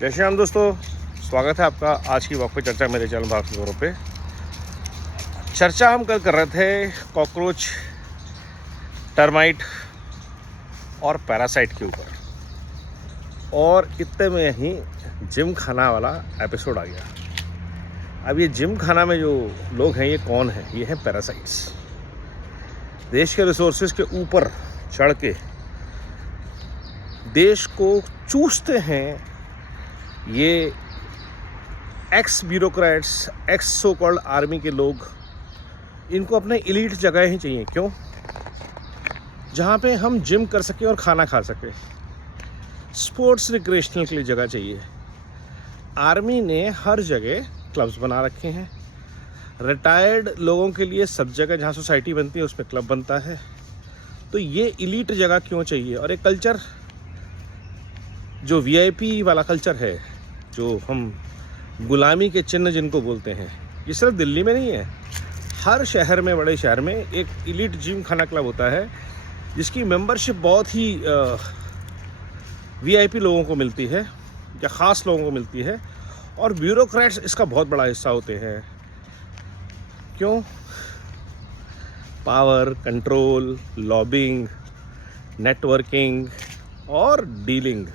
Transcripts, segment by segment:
जय श्री राम दोस्तों, स्वागत है आपका आज की वॉक पे चर्चा मेरे चैनल भारत गौरव पे। चर्चा हम कल कर रहे थे कॉकरोच, टर्माइट और पैरासाइट के ऊपर, और इतने में ही जिम खाना वाला एपिसोड आ गया। अब ये जिम खाना में जो लोग हैं ये कौन है? ये हैं पैरासाइट्स। देश के रिसोर्सेज के ऊपर चढ़ के देश को चूसते हैं ये x bureaucrats, x so called army के लोग। इनको अपने इलीट जगह ही चाहिए। क्यों? जहाँ पे हम जिम कर सकें और खाना खा सकें। स्पोर्ट्स रिक्रिएशनल के लिए जगह चाहिए। आर्मी ने हर जगह क्लब्स बना रखे हैं। रिटायर्ड लोगों के लिए सब जगह जहाँ सोसाइटी बनती है उसमें क्लब बनता है। तो ये इलीट जगह क्यों चाहिए? और एक कल्चर जो वीआईपी वाला कल्चर है, जो हम गुलामी के चिन्ह जिनको बोलते हैं, ये सिर्फ दिल्ली में नहीं है। हर शहर में, बड़े शहर में एक इलीट जिम खाना क्लब होता है जिसकी मेंबरशिप बहुत ही वीआईपी लोगों को मिलती है या ख़ास लोगों को मिलती है, और ब्यूरोक्रेट्स इसका बहुत बड़ा हिस्सा होते हैं। क्यों? पावर, कंट्रोल, लॉबिंग, नेटवर्किंग और डीलिंग।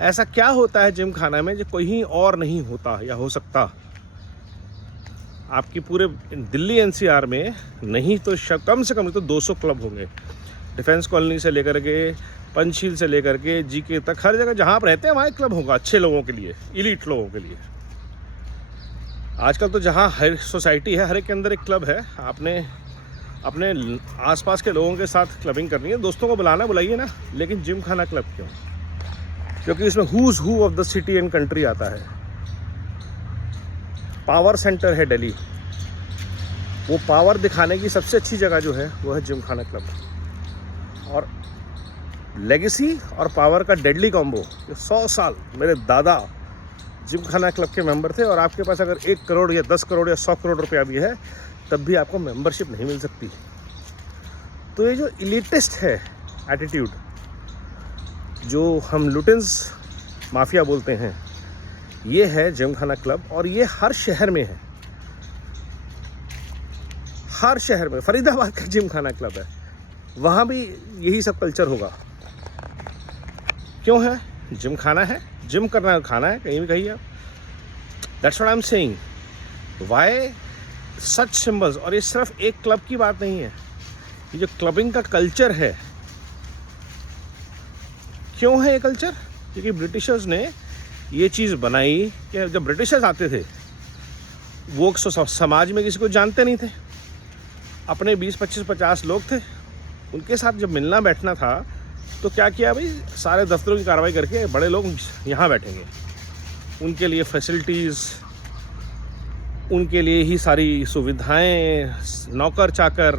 ऐसा क्या होता है जिम खाना में जो कहीं और नहीं होता या हो सकता? आपकी पूरे दिल्ली एनसीआर में नहीं तो कम से कम तो 200 क्लब होंगे। डिफेंस कॉलोनी से लेकर के पंचशील से लेकर के जीके तक, हर जगह जहाँ आप रहते हैं वहाँ एक क्लब होगा अच्छे लोगों के लिए, इलीट लोगों के लिए। आजकल तो जहाँ हर सोसाइटी है हर एक के अंदर एक क्लब है। आपने अपने आसपास के लोगों के साथ क्लबिंग करनी है, दोस्तों को बुलाना, बुलाइए ना। लेकिन जिम खाना क्लब क्यों? क्योंकि इसमें who's who of the city and country आता है। पावर सेंटर है दिल्ली, वो पावर दिखाने की सबसे अच्छी जगह जो है वो है जिम खाना क्लब। और लेगेसी और पावर का डेडली कॉम्बो। 100 साल मेरे दादा जिम खाना क्लब के मेंबर थे, और आपके पास अगर 1 करोड़ या 10 करोड़ या 100 करोड़ रुपया भी है तब भी आपको मेंबरशिप नहीं मिल सकती। तो ये जो इलिटिस्ट है एटीट्यूड, जो हम लुटेंस माफिया बोलते हैं, ये है जिम खाना क्लब। और ये हर शहर में है, हर शहर में। फरीदाबाद का जिम खाना क्लब है, वहाँ भी यही सब कल्चर होगा। क्यों है? जिम खाना है, जिम करना है, खाना है, कहीं भी कहिए आप। That's what I am saying. Why such symbols? और ये सिर्फ एक क्लब की बात नहीं है, ये जो क्लबिंग का कल्चर है। क्यों है ये कल्चर? क्योंकि ब्रिटिशर्स ने ये चीज़ बनाई कि जब ब्रिटिशर्स आते थे वो समाज में किसी को जानते नहीं थे। अपने 20, 25, 50 लोग थे, उनके साथ जब मिलना बैठना था तो क्या किया भाई, सारे दफ्तरों की कार्रवाई करके बड़े लोग यहाँ बैठेंगे, उनके लिए फैसिलिटीज़, उनके लिए ही सारी सुविधाएं, नौकर चाकर,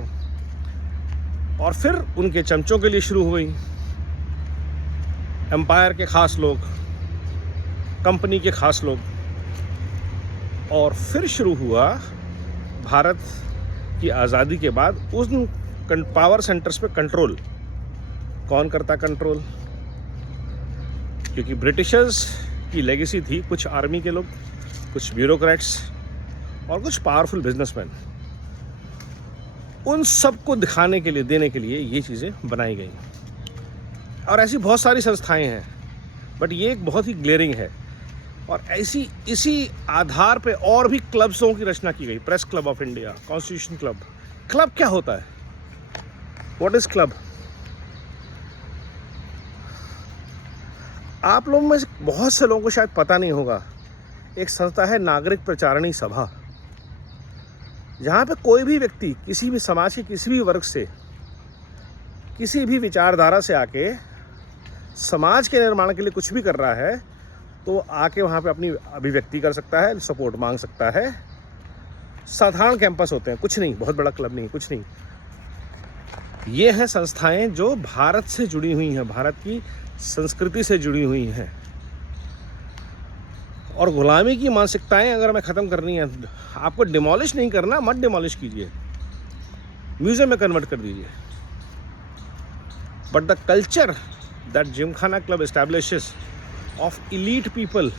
और फिर उनके चमचों के लिए शुरू हो गई एम्पायर के ख़ास लोग, कंपनी के ख़ास लोग। और फिर शुरू हुआ भारत की आज़ादी के बाद उन पावर सेंटर्स पे कंट्रोल। कौन करता कंट्रोल? क्योंकि ब्रिटिशर्स की लेगेसी थी कुछ आर्मी के लोग, कुछ ब्यूरोक्रेट्स और कुछ पावरफुल बिजनेसमैन। उन सबको दिखाने के लिए, देने के लिए ये चीज़ें बनाई गई। और ऐसी बहुत सारी संस्थाएं हैं, बट ये एक बहुत ही ग्लेयरिंग है। और ऐसी इसी आधार पे और भी क्लब्सों की रचना की गई। Press club of India, constitution club. Club क्या होता है? What is club? आप लोगों में से बहुत से लोगों को शायद पता नहीं होगा, एक संस्था है नागरिक प्रचारणी सभा, जहाँ पे कोई भी व्यक्ति किसी भी समाज के किसी भी वर्ग से, किसी भी विचारधारा से आके समाज के निर्माण के लिए कुछ भी कर रहा है तो आके वहाँ पे अपनी अभिव्यक्ति कर सकता है, सपोर्ट मांग सकता है। साधारण कैंपस होते हैं, कुछ नहीं, बहुत बड़ा क्लब नहीं, कुछ नहीं। ये हैं संस्थाएं जो भारत से जुड़ी हुई हैं, भारत की संस्कृति से जुड़ी हुई हैं। और गुलामी की मानसिकताएं अगर हमें ख़त्म करनी है, आपको डिमोलिश नहीं करना, मत डिमोलिश कीजिए, म्यूजियम में कन्वर्ट कर दीजिए। But the culture that Gymkhana Club establishes of elite people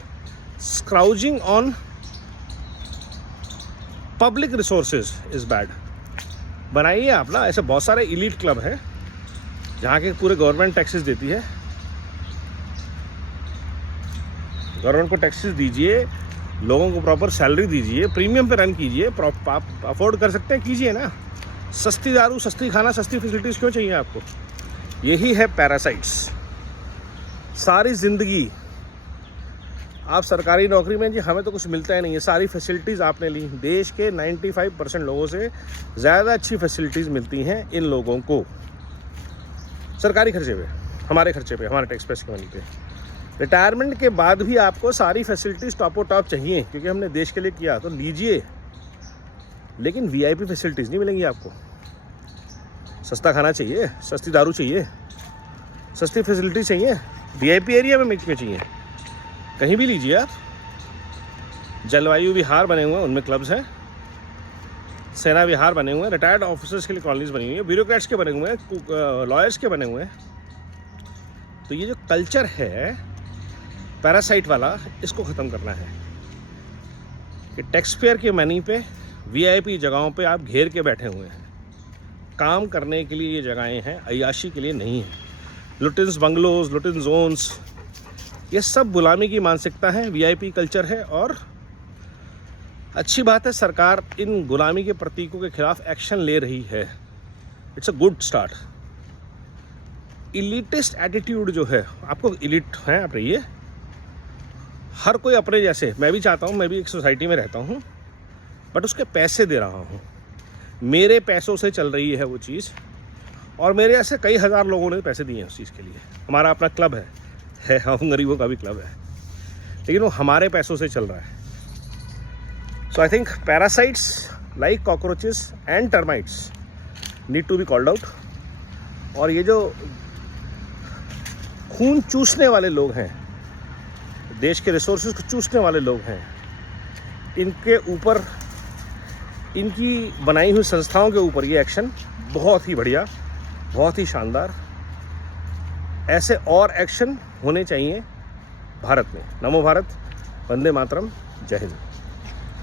scrounging on public resources is bad. बनाइए आप ना, ऐसे बहुत सारे इलीट क्लब हैं जहाँ के पूरे गवर्नमेंट टैक्सेस देती है। गवर्नमेंट को टैक्सेस दीजिए, लोगों को प्रॉपर सैलरी दीजिए, प्रीमियम पे रन कीजिए, आप अफोर्ड कर सकते हैं कीजिए ना। सस्ती दारू, सस्ती खाना, सस्ती फैसिलिटीज़ क्यों चाहिए आपको? यही है पैरासाइट्स। सारी ज़िंदगी आप सरकारी नौकरी में, जी हमें तो कुछ मिलता ही नहीं है, सारी फैसिलिटीज़ आपने ली। देश के 95% लोगों से ज़्यादा अच्छी फैसिलिटीज़ मिलती हैं इन लोगों को सरकारी खर्चे पे, हमारे खर्चे पे, हमारे टैक्स पैसे की मनी पे। रिटायरमेंट के बाद भी आपको सारी फैसिलिटीज़ टॉप टॉप चाहिए क्योंकि हमने देश के लिए किया, तो लीजिए, लेकिन वीआईपी फैसिलिटीज़ नहीं मिलेंगी आपको। सस्ता खाना चाहिए, सस्ती दारू चाहिए, सस्ती फैसिलिटी चाहिए, वीआईपी एरिया में क्यों चाहिए? कहीं भी लीजिए आप। जलवायु विहार बने हुए हैं, उनमें क्लब्स हैं। सेना विहार बने हुए हैं, रिटायर्ड ऑफिसर्स के लिए कॉलोनीज बनी हुई है, ब्यूरोक्रेट्स के बने हुए हैं, लॉयर्स के बने हुए हैं। तो ये जो कल्चर है पैरासाइट वाला, इसको ख़त्म करना है कि टैक्स पेयर के मनी पे वीआईपी जगहों पे आप घेर के बैठे हुए हैं। काम करने के लिए ये जगहें हैं, अय्याशी के लिए नहीं है। लुटिन्स बंगलोज, लुटिन जोन्स, ये सब गुलामी की मानसिकता है, वीआईपी कल्चर है। और अच्छी बात है सरकार इन गुलामी के प्रतीकों के खिलाफ एक्शन ले रही है। It's a good start. Elitist attitude जो है, आपको इलीट हैं आप रहिए, हर कोई अपने जैसे, मैं भी चाहता हूँ, मैं भी एक सोसाइटी में रहता हूँ, बट उसके पैसे दे रहा हूँ, मेरे पैसों से चल रही है वो चीज़, और मेरे ऐसे कई हज़ार लोगों ने पैसे दिए हैं उस चीज़ के लिए। हमारा अपना क्लब है, हम गरीबों का भी क्लब है, लेकिन वो हमारे पैसों से चल रहा है। So I think parasites like cockroaches and termites need to be called out. और ये जो खून चूसने वाले लोग हैं, देश के रिसोर्सेज को चूसने वाले लोग हैं, इनके ऊपर, इनकी बनाई हुई संस्थाओं के ऊपर ये एक्शन बहुत ही बढ़िया, बहुत ही शानदार। ऐसे और एक्शन होने चाहिए भारत में। नमो भारत, वंदे मातरम, जय हिंद।